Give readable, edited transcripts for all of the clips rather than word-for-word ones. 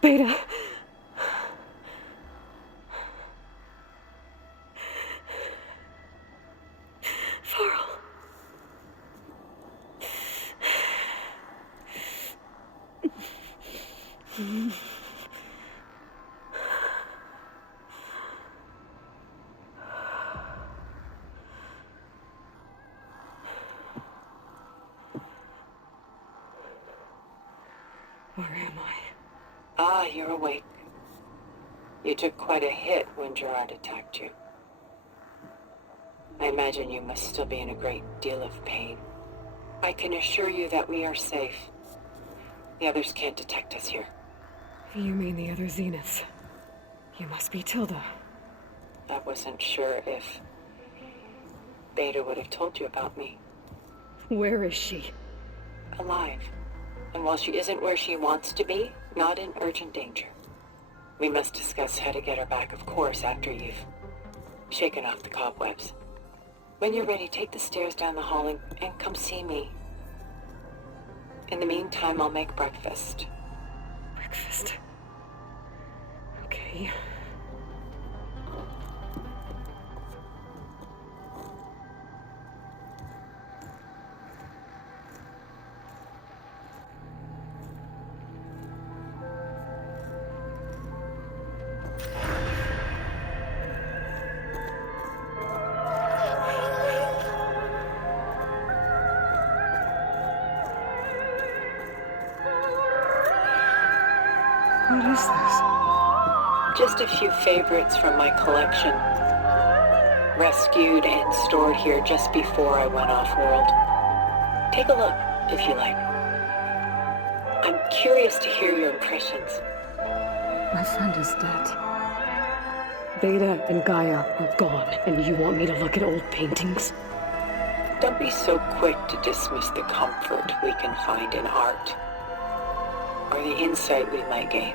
Beta. Varl. Where am I? Ah, you're awake. You took quite a hit when Gerard attacked you. I imagine you must still be in a great deal of pain. I can assure you that we are safe. The others can't detect us here. You mean the other Zeniths? You must be Tilda. I wasn't sure if Beta would have told you about me. Where is she? Alive. And while she isn't where she wants to be, not in urgent danger. We must discuss how to get her back, of course, after you've shaken off the cobwebs. When you're ready, take the stairs down the hall and come see me. In the meantime, I'll make breakfast. Breakfast. Okay. What is this? Just a few favorites from my collection. Rescued and stored here just before I went off-world. Take a look, if you like. I'm curious to hear your impressions. My friend is dead. Beta and Gaia are gone, and you want me to look at old paintings? Don't be so quick to dismiss the comfort we can find in art, or the insight we might gain.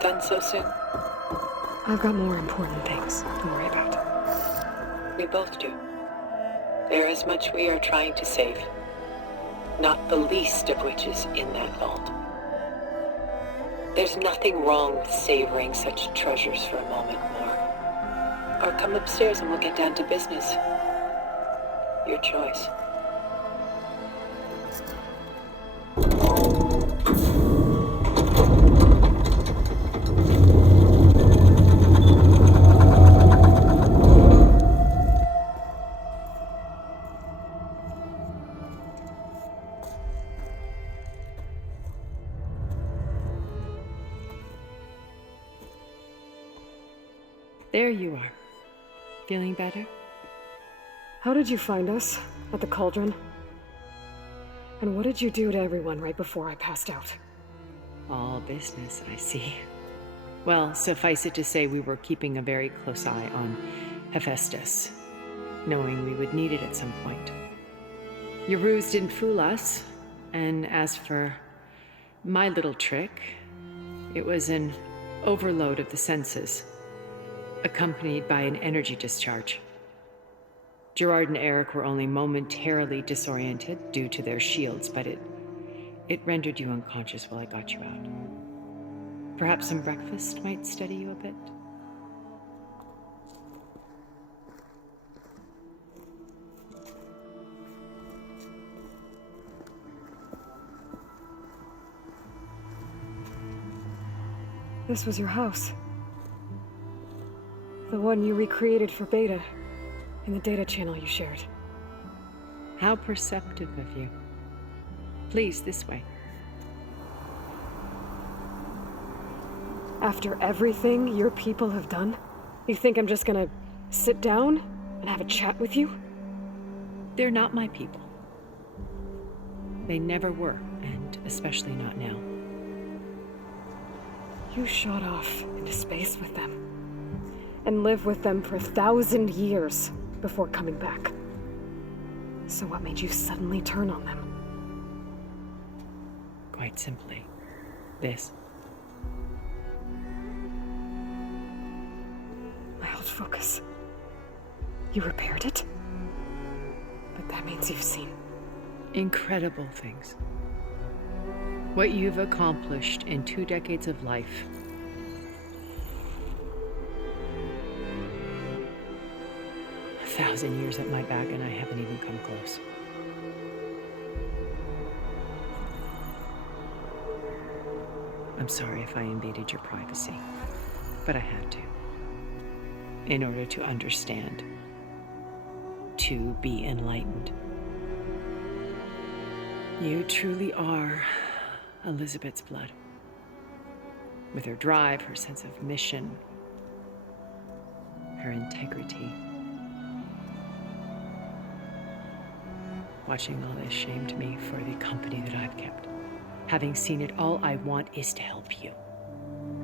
Done so soon? I've got more important things to worry about. We both do. There is much we are trying to save, not the least of which is in that vault. There's nothing wrong with savoring such treasures for a moment more. Or come upstairs and we'll get down to business. Your choice. There you are. Feeling better? How did you find us? At the cauldron? And what did you do to everyone right before I passed out? All business, I see. Well, suffice it to say we were keeping a very close eye on Hephaestus, knowing we would need it at some point. Your ruse didn't fool us, and as for my little trick, it was an overload of the senses, accompanied by an energy discharge. Gerard and Eric were only momentarily disoriented due to their shields, but it rendered you unconscious while I got you out. Perhaps some breakfast might steady you a bit? This was your house. The one you recreated for Beta, in the data channel you shared. How perceptive of you. Please, this way. After everything your people have done, you think I'm just gonna sit down and have a chat with you? They're not my people. They never were, and especially not now. You shot off into space with them, and lived with them for 1,000 years before coming back. So what made you suddenly turn on them? Quite simply, this. My old focus. You repaired it? But that means you've seen... Incredible things. What you've accomplished in 2 decades of life. A 1,000 years at my back and I haven't even come close. I'm sorry if I invaded your privacy, but I had to. In order to understand, to be enlightened. You truly are Elizabeth's blood. With her drive, her sense of mission, her integrity. Watching all this shamed me for the company that I've kept. Having seen it, all I want is to help you.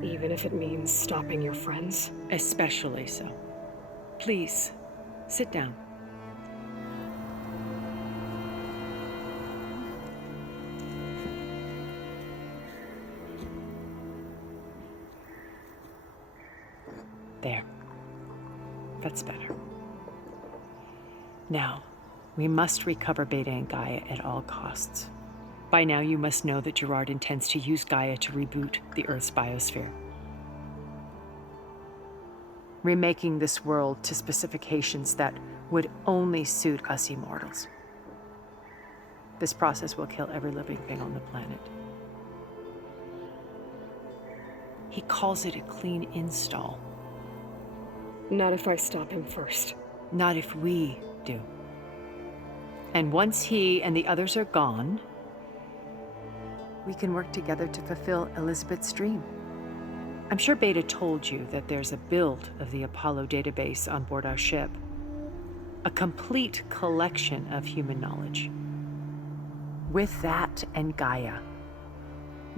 Even if it means stopping your friends? Especially so. Please, sit down. There. That's better. Now, we must recover Beta and Gaia at all costs. By now, you must know that Gerard intends to use Gaia to reboot the Earth's biosphere. Remaking this world to specifications that would only suit us immortals. This process will kill every living thing on the planet. He calls it a clean install. Not if I stop him first. Not if we do. And once he and the others are gone, we can work together to fulfill Elizabeth's dream. I'm sure Beta told you that there's a build of the Apollo database on board our ship. A complete collection of human knowledge. With that and Gaia,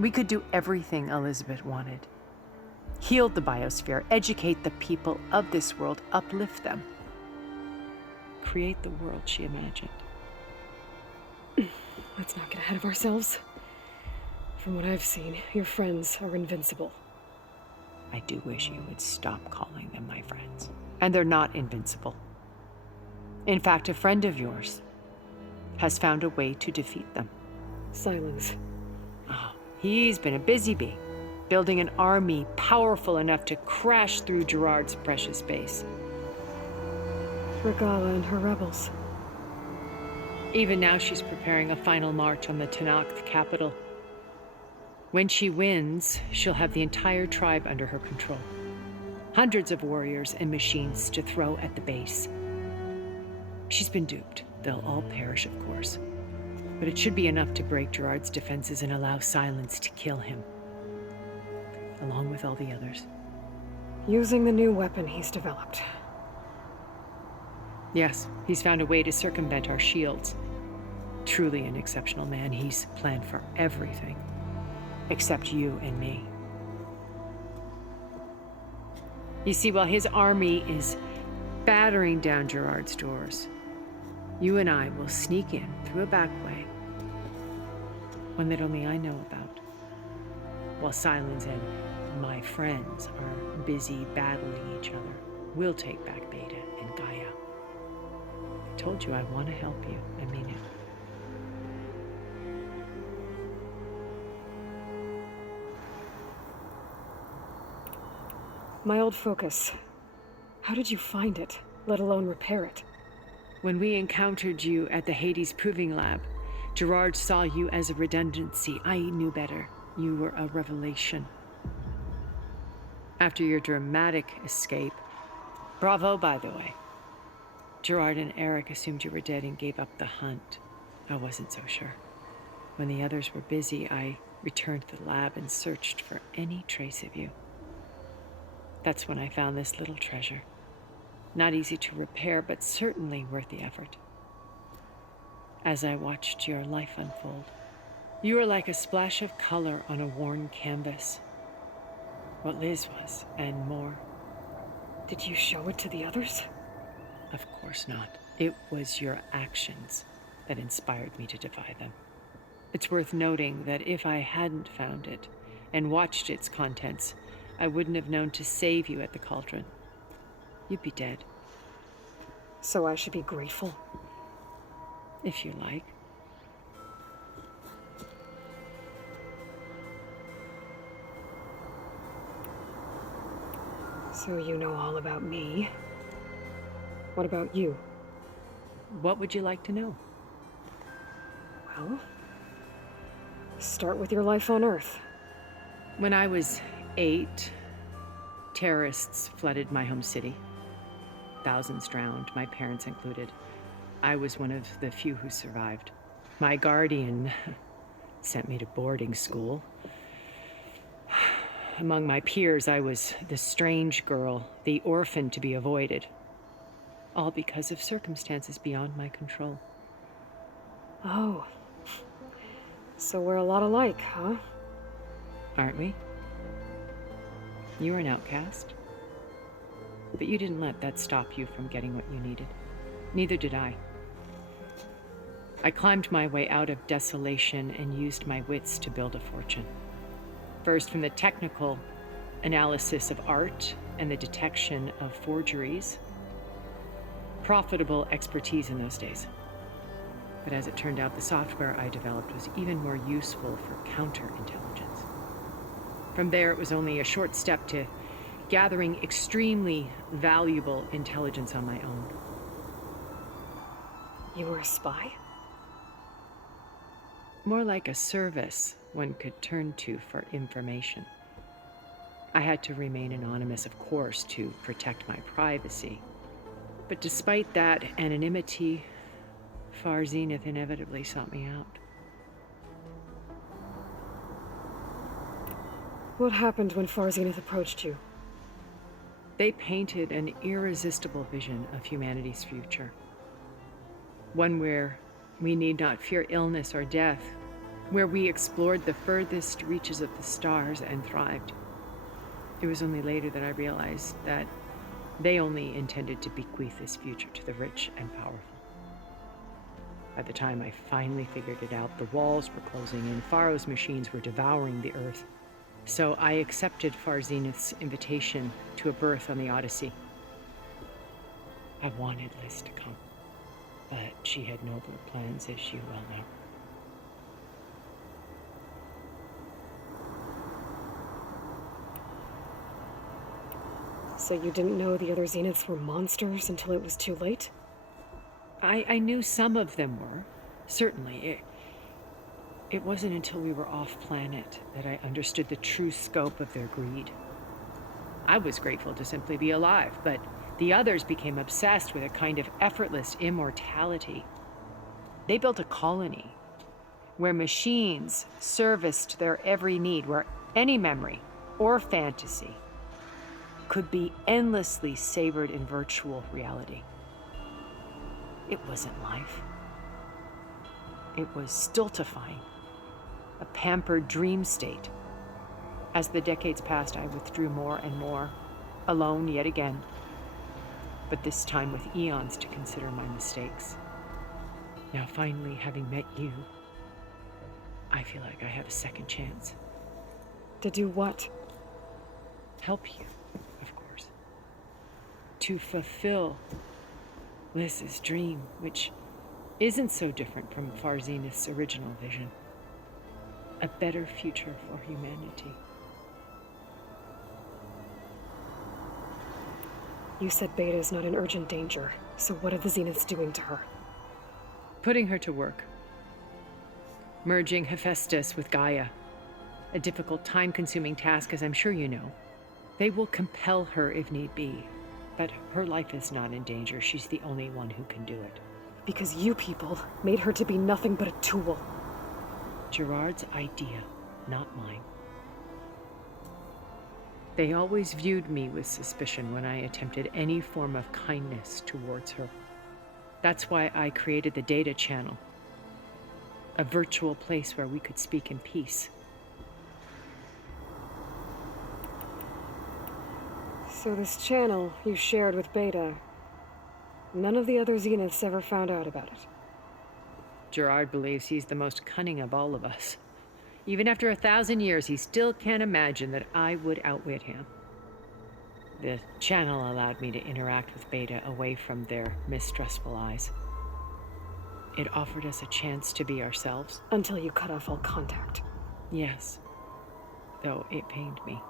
we could do everything Elizabeth wanted. Heal the biosphere, educate the people of this world, uplift them. Create the world she imagined. Let's not get ahead of ourselves. From what I've seen, your friends are invincible. I do wish you would stop calling them my friends. And they're not invincible. In fact, a friend of yours has found a way to defeat them. Silence. Oh, he's been a busy bee, building an army powerful enough to crash through Gerard's precious base. Regala and her rebels. Even now, she's preparing a final march on the Tenakth capital. When she wins, she'll have the entire tribe under her control. Hundreds of warriors and machines to throw at the base. She's been duped. They'll all perish, of course. But it should be enough to break Gerard's defenses and allow Silence to kill him. Along with all the others. Using the new weapon he's developed. Yes, he's found a way to circumvent our shields. Truly an exceptional man. He's planned for everything. Except you and me. You see, while his army is battering down Gerard's doors, you and I will sneak in through a back way, one that only I know about, while Silence and my friends are busy battling each other. We'll take back Beta and Gaia. I told you I want to help you. I mean it. My old focus. How did you find it, let alone repair it? When we encountered you at the Hades Proving Lab, Gerard saw you as a redundancy. I knew better. You were a revelation. After your dramatic escape, bravo, by the way. Gerard and Eric assumed you were dead and gave up the hunt. I wasn't so sure. When the others were busy, I returned to the lab and searched for any trace of you. That's when I found this little treasure. Not easy to repair, but certainly worth the effort. As I watched your life unfold, you were like a splash of color on a worn canvas. What Liz was, and more. Did you show it to the others? Of course not. It was your actions that inspired me to defy them. It's worth noting that if I hadn't found it and watched its contents, I wouldn't have known to save you at the cauldron. You'd be dead. So I should be grateful? If you like. So you know all about me. What about you? What would you like to know? Well, start with your life on Earth. When I was 8, terrorists flooded my home city. Thousands drowned, my parents included. I was one of the few who survived. My guardian sent me to boarding school. Among my peers, I was the strange girl, the orphan to be avoided. All because of circumstances beyond my control. Oh. So we're a lot alike, huh? Aren't we? You were an outcast. But you didn't let that stop you from getting what you needed. Neither did I. I climbed my way out of desolation and used my wits to build a fortune. First, from the technical analysis of art and the detection of forgeries. Profitable expertise in those days. But as it turned out, the software I developed was even more useful for counterintelligence. From there, it was only a short step to gathering extremely valuable intelligence on my own. You were a spy? More like a service one could turn to for information. I had to remain anonymous, of course, to protect my privacy. But despite that anonymity, Far Zenith inevitably sought me out. What happened when Far Zenith approached you? They painted an irresistible vision of humanity's future. One where we need not fear illness or death, where we explored the furthest reaches of the stars and thrived. It was only later that I realized that they only intended to bequeath this future to the rich and powerful. By the time I finally figured it out, the walls were closing in, Pharaoh's machines were devouring the Earth. So I accepted Far Zenith's invitation to a berth on the Odyssey. I wanted Liz to come, but she had nobler plans, as you well know. So you didn't know the other Zeniths were monsters until it was too late? I knew some of them were, certainly. It wasn't until we were off-planet that I understood the true scope of their greed. I was grateful to simply be alive, but the others became obsessed with a kind of effortless immortality. They built a colony where machines serviced their every need, where any memory or fantasy could be endlessly savored in virtual reality. It wasn't life. It was stultifying, a pampered dream state. As the decades passed, I withdrew more and more, alone yet again, but this time with eons to consider my mistakes. Now finally, having met you, I feel like I have a second chance. To do what? Help you, of course. To fulfill Liz's dream, which isn't so different from Far Zenith's original vision. A better future for humanity. You said Beta is not in urgent danger, so what are the Zeniths doing to her? Putting her to work. Merging Hephaestus with Gaia. A difficult, time-consuming task, as I'm sure you know. They will compel her if need be. But her life is not in danger. She's the only one who can do it. Because you people made her to be nothing but a tool. Gerard's idea, not mine. They always viewed me with suspicion when I attempted any form of kindness towards her. That's why I created the Data Channel. A virtual place where we could speak in peace. So this channel you shared with Beta, none of the other Zeniths ever found out about it. Gerard believes he's the most cunning of all of us. Even after 1,000 years, he still can't imagine that I would outwit him. The channel allowed me to interact with Beta away from their mistrustful eyes. It offered us a chance to be ourselves. Until you cut off all contact. Yes, though it pained me.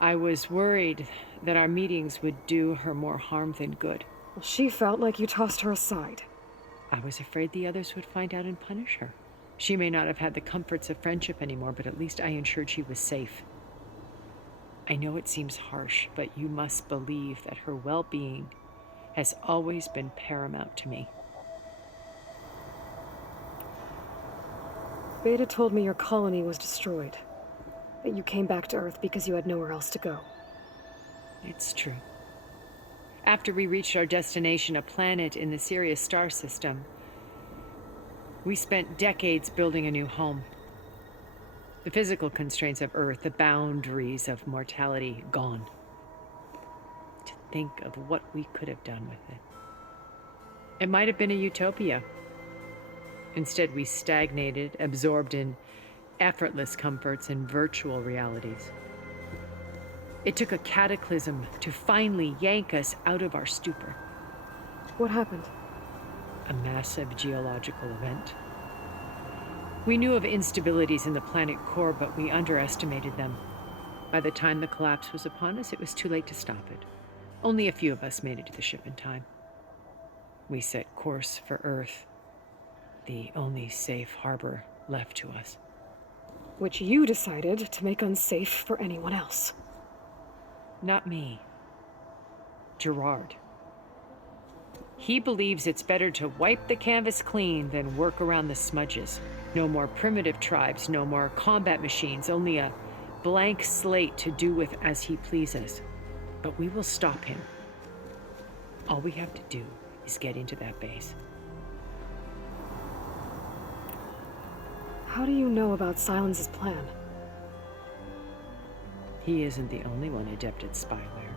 I was worried that our meetings would do her more harm than good. Well, she felt like you tossed her aside. I was afraid the others would find out and punish her. She may not have had the comforts of friendship anymore, but at least I ensured she was safe. I know it seems harsh, but you must believe that her well-being has always been paramount to me. Beta told me your colony was destroyed. That you came back to Earth because you had nowhere else to go. It's true. After we reached our destination, a planet in the Sirius star system, we spent decades building a new home. The physical constraints of Earth, the boundaries of mortality, gone. To think of what we could have done with it. It might have been a utopia. Instead, we stagnated, absorbed in effortless comforts and virtual realities. It took a cataclysm to finally yank us out of our stupor. What happened? A massive geological event. We knew of instabilities in the planet core, but we underestimated them. By the time the collapse was upon us, it was too late to stop it. Only a few of us made it to the ship in time. We set course for Earth, the only safe harbor left to us. Which you decided to make unsafe for anyone else. Not me. Gerard. He believes it's better to wipe the canvas clean than work around the smudges. No more primitive tribes, no more combat machines, only a blank slate to do with as he pleases. But we will stop him. All we have to do is get into that base. How do you know about Silence's plan? He isn't the only one adept at spyware.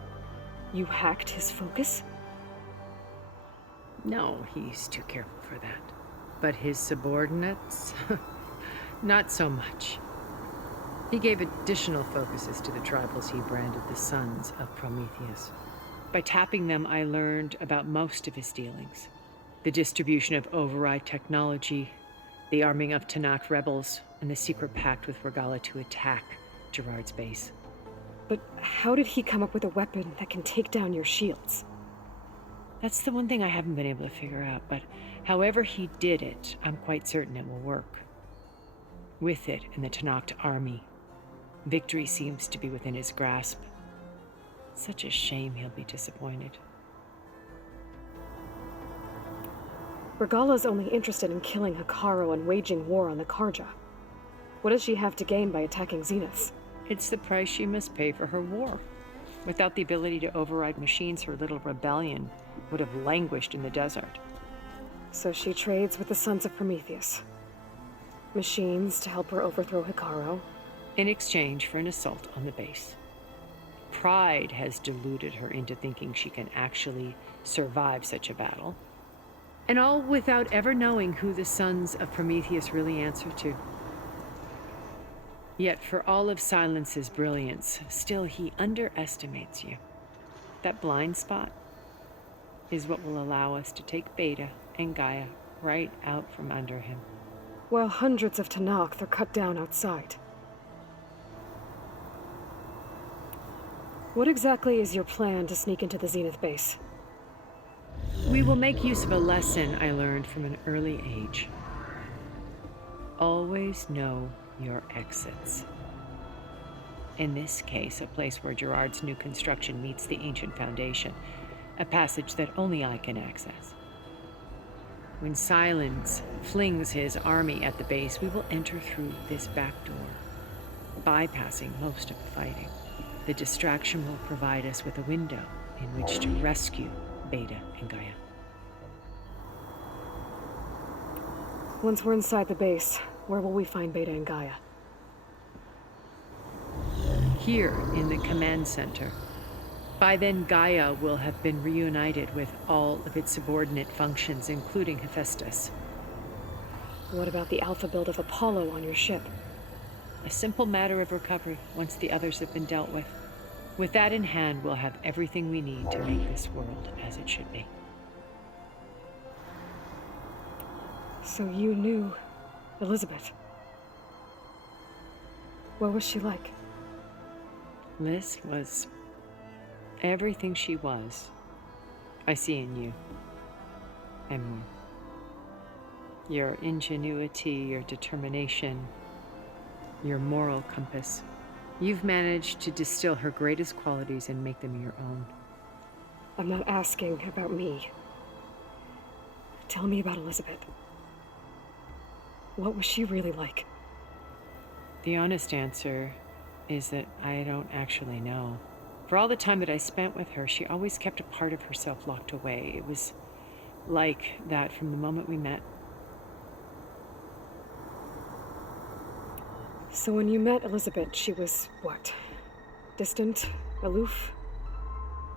You hacked his focus? No, he's too careful for that. But his subordinates? Not so much. He gave additional focuses to the tribals he branded the Sons of Prometheus. By tapping them, I learned about most of his dealings. The distribution of override technology, the arming of Tanakh rebels, and the secret pact with Regala to attack Gerard's base. But how did he come up with a weapon that can take down your shields? That's the one thing I haven't been able to figure out, but however he did it, I'm quite certain it will work. With it and the Tanakh army, victory seems to be within his grasp. Such a shame he'll be disappointed. Regala's only interested in killing Hekarro and waging war on the Karja. What does she have to gain by attacking Zeniths? It's the price she must pay for her war. Without the ability to override machines, her little rebellion would have languished in the desert. So she trades with the Sons of Prometheus. Machines to help her overthrow Hekarro. In exchange for an assault on the base. Pride has deluded her into thinking she can actually survive such a battle. And all without ever knowing who the Sons of Prometheus really answer to. Yet for all of Silence's brilliance, still he underestimates you. That blind spot is what will allow us to take Beta and Gaia right out from under him. While hundreds of Tanakh are cut down outside. What exactly is your plan to sneak into the Zenith base? We will make use of a lesson I learned from an early age. Always know your exits. In this case, a place where Gerard's new construction meets the ancient foundation, a passage that only I can access. When Silence flings his army at the base, we will enter through this back door, bypassing most of the fighting. The distraction will provide us with a window in which to rescue Beta and Gaia. Once we're inside the base, where will we find Beta and Gaia? Here in the command center. By then, Gaia will have been reunited with all of its subordinate functions, including Hephaestus. What about the alpha build of Apollo on your ship? A simple matter of recovery once the others have been dealt with. With that in hand, we'll have everything we need to make this world as it should be. So you knew Elizabeth. What was she like? Liz was everything she was. I see in you. And more. Your ingenuity, your determination, your moral compass. You've managed to distill her greatest qualities and make them your own. I'm not asking about me. Tell me about Elizabeth. What was she really like? The honest answer is that I don't actually know. For all the time that I spent with her, she always kept a part of herself locked away. It was like that from the moment we met. So when you met Elizabeth, she was what? Distant? Aloof?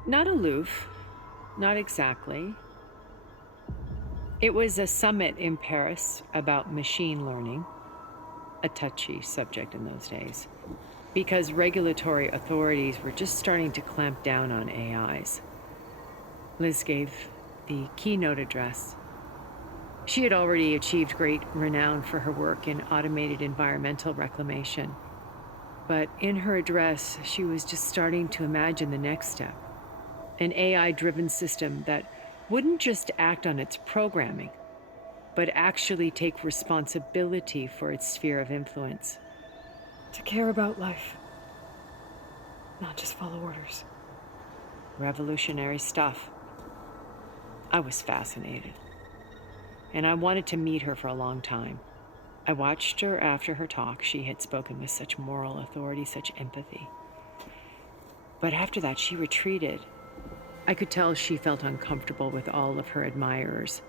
Not aloof. Not exactly. It was a summit in Paris about machine learning, a touchy subject in those days, because regulatory authorities were just starting to clamp down on AIs. Liz gave the keynote address. She had already achieved great renown for her work in automated environmental reclamation. But in her address, she was just starting to imagine the next step. An AI-driven system that wouldn't just act on its programming, but actually take responsibility for its sphere of influence. To care about life. Not just follow orders. Revolutionary stuff. I was fascinated. And I wanted to meet her for a long time. I watched her after her talk. She had spoken with such moral authority, such empathy. But after that, she retreated. I could tell she felt uncomfortable with all of her admirers.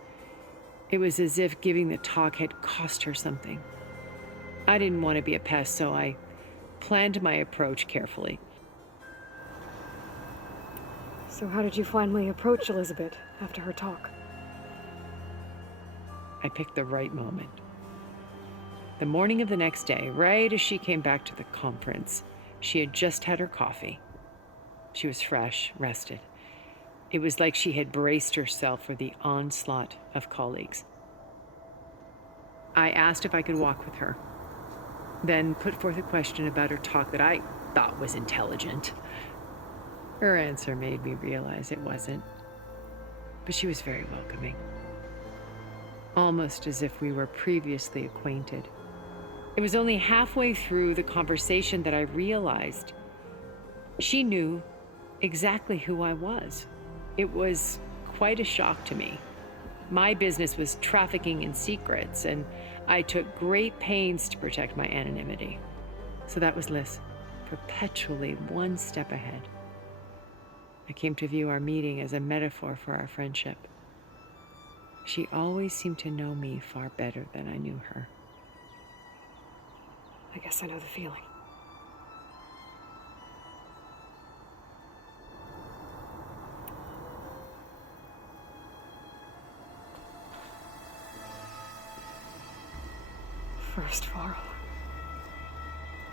It was as if giving the talk had cost her something. I didn't want to be a pest, so I planned my approach carefully. So how did you finally approach Elizabeth after her talk? I picked the right moment. The morning of the next day, right as she came back to the conference, she had just had her coffee. She was fresh, rested. It was like she had braced herself for the onslaught of colleagues. I asked if I could walk with her, then put forth a question about her talk that I thought was intelligent. Her answer made me realize it wasn't, but she was very welcoming. Almost as if we were previously acquainted. It was only halfway through the conversation that I realized she knew exactly who I was. It was quite a shock to me. My business was trafficking in secrets, and I took great pains to protect my anonymity. So that was Liz, perpetually one step ahead. I came to view our meeting as a metaphor for our friendship. She always seemed to know me far better than I knew her. I guess I know the feeling. First Varl.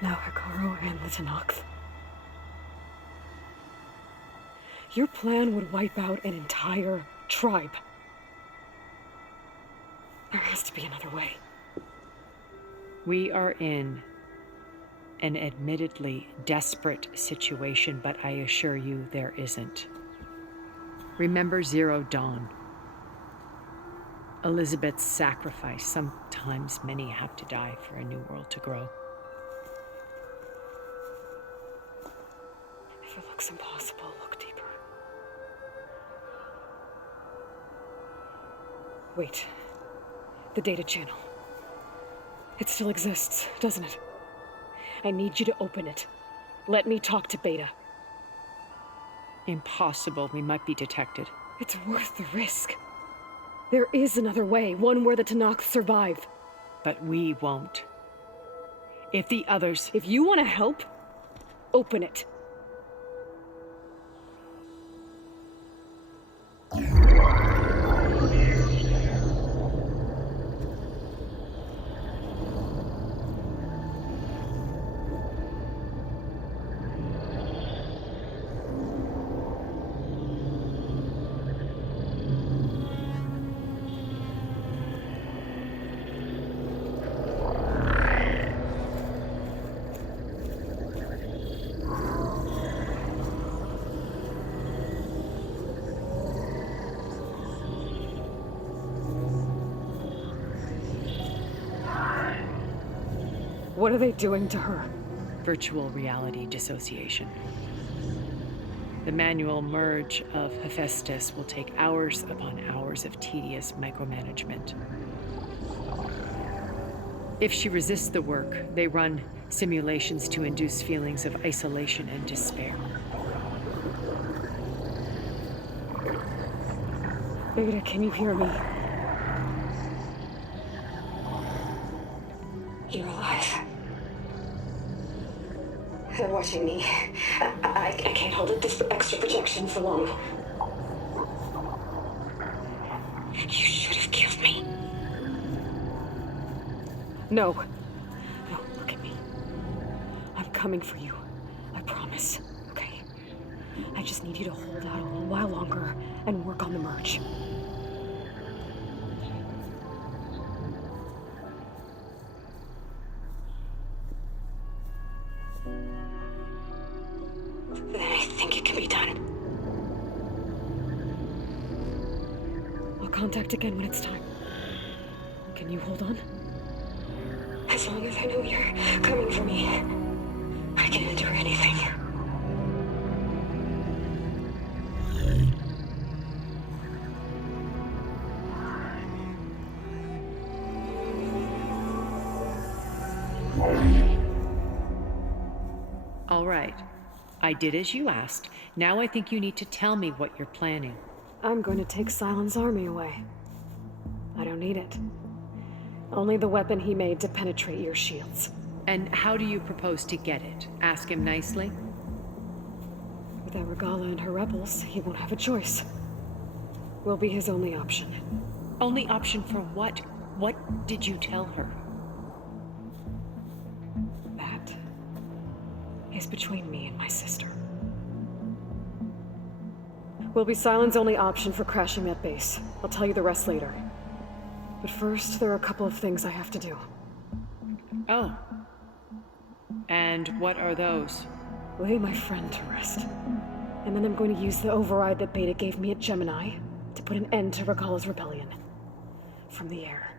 Now Hekarro and the Tenakth. Your plan would wipe out an entire tribe. There has to be another way. We are in an admittedly desperate situation, but I assure you there isn't. Remember Zero Dawn. Elizabeth's sacrifice. Sometimes many have to die for a new world to grow. If it looks impossible, look deeper. Wait. The data channel. It still exists, doesn't it? I need you to open it. Let me talk to Beta. Impossible. We might be detected. It's worth the risk. There is another way, one where the Tenakth survive. But we won't. If the others... If you want to help, open it. What are they doing to her? Virtual reality dissociation. The manual merge of Hephaestus will take hours upon hours of tedious micromanagement. If she resists the work, they run simulations to induce feelings of isolation and despair. Ada, can you hear me? You're alive. They're watching me. I can't hold up this extra projection for long. You should have killed me. No. No, look at me. I'm coming for you. I promise, okay? I just need you to hold out a little while longer and work on the merge. Then I think it can be done. I'll contact again when it's time. Can you hold on? As long as I know you're coming for me, I can endure anything. All right. I did as you asked. Now I think you need to tell me what you're planning. I'm going to take Sylens' army away. I don't need it. Only the weapon he made to penetrate your shields. And how do you propose to get it? Ask him nicely? Without Regala and her rebels, he won't have a choice. We'll be his only option. Only option for what? What did you tell her? That is between me and my sister. Will be Sylens' only option for crashing that base. I'll tell you the rest later. But first, there are a couple of things I have to do. Oh. And what are those? Lay my friend to rest. And then I'm going to use the override that Beta gave me at Gemini to put an end to Regala's rebellion. From the air.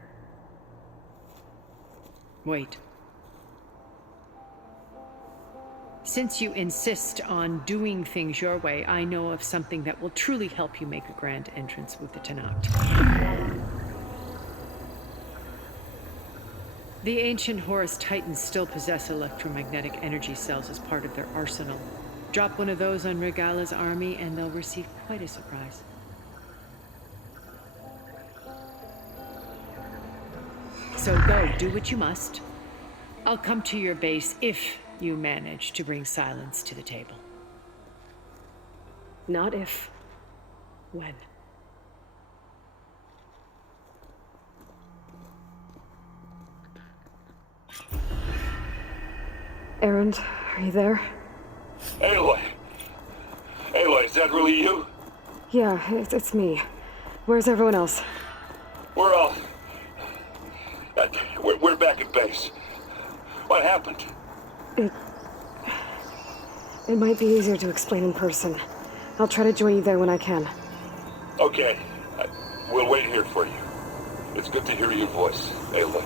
Wait. Since you insist on doing things your way, I know of something that will truly help you make a grand entrance with the Tenakth. The ancient Horus Titans still possess electromagnetic energy cells as part of their arsenal. Drop one of those on Regala's army and they'll receive quite a surprise. So go, do what you must. I'll come to your base if you manage to bring Sylens to the table. Not if. When. Erend, are you there? Aloy! Aloy, is that really you? Yeah, it's me. Where's everyone else? We're all... We're back at base. What happened? It might be easier to explain in person. I'll try to join you there when I can. Okay. We'll wait here for you. It's good to hear your voice, Aloy.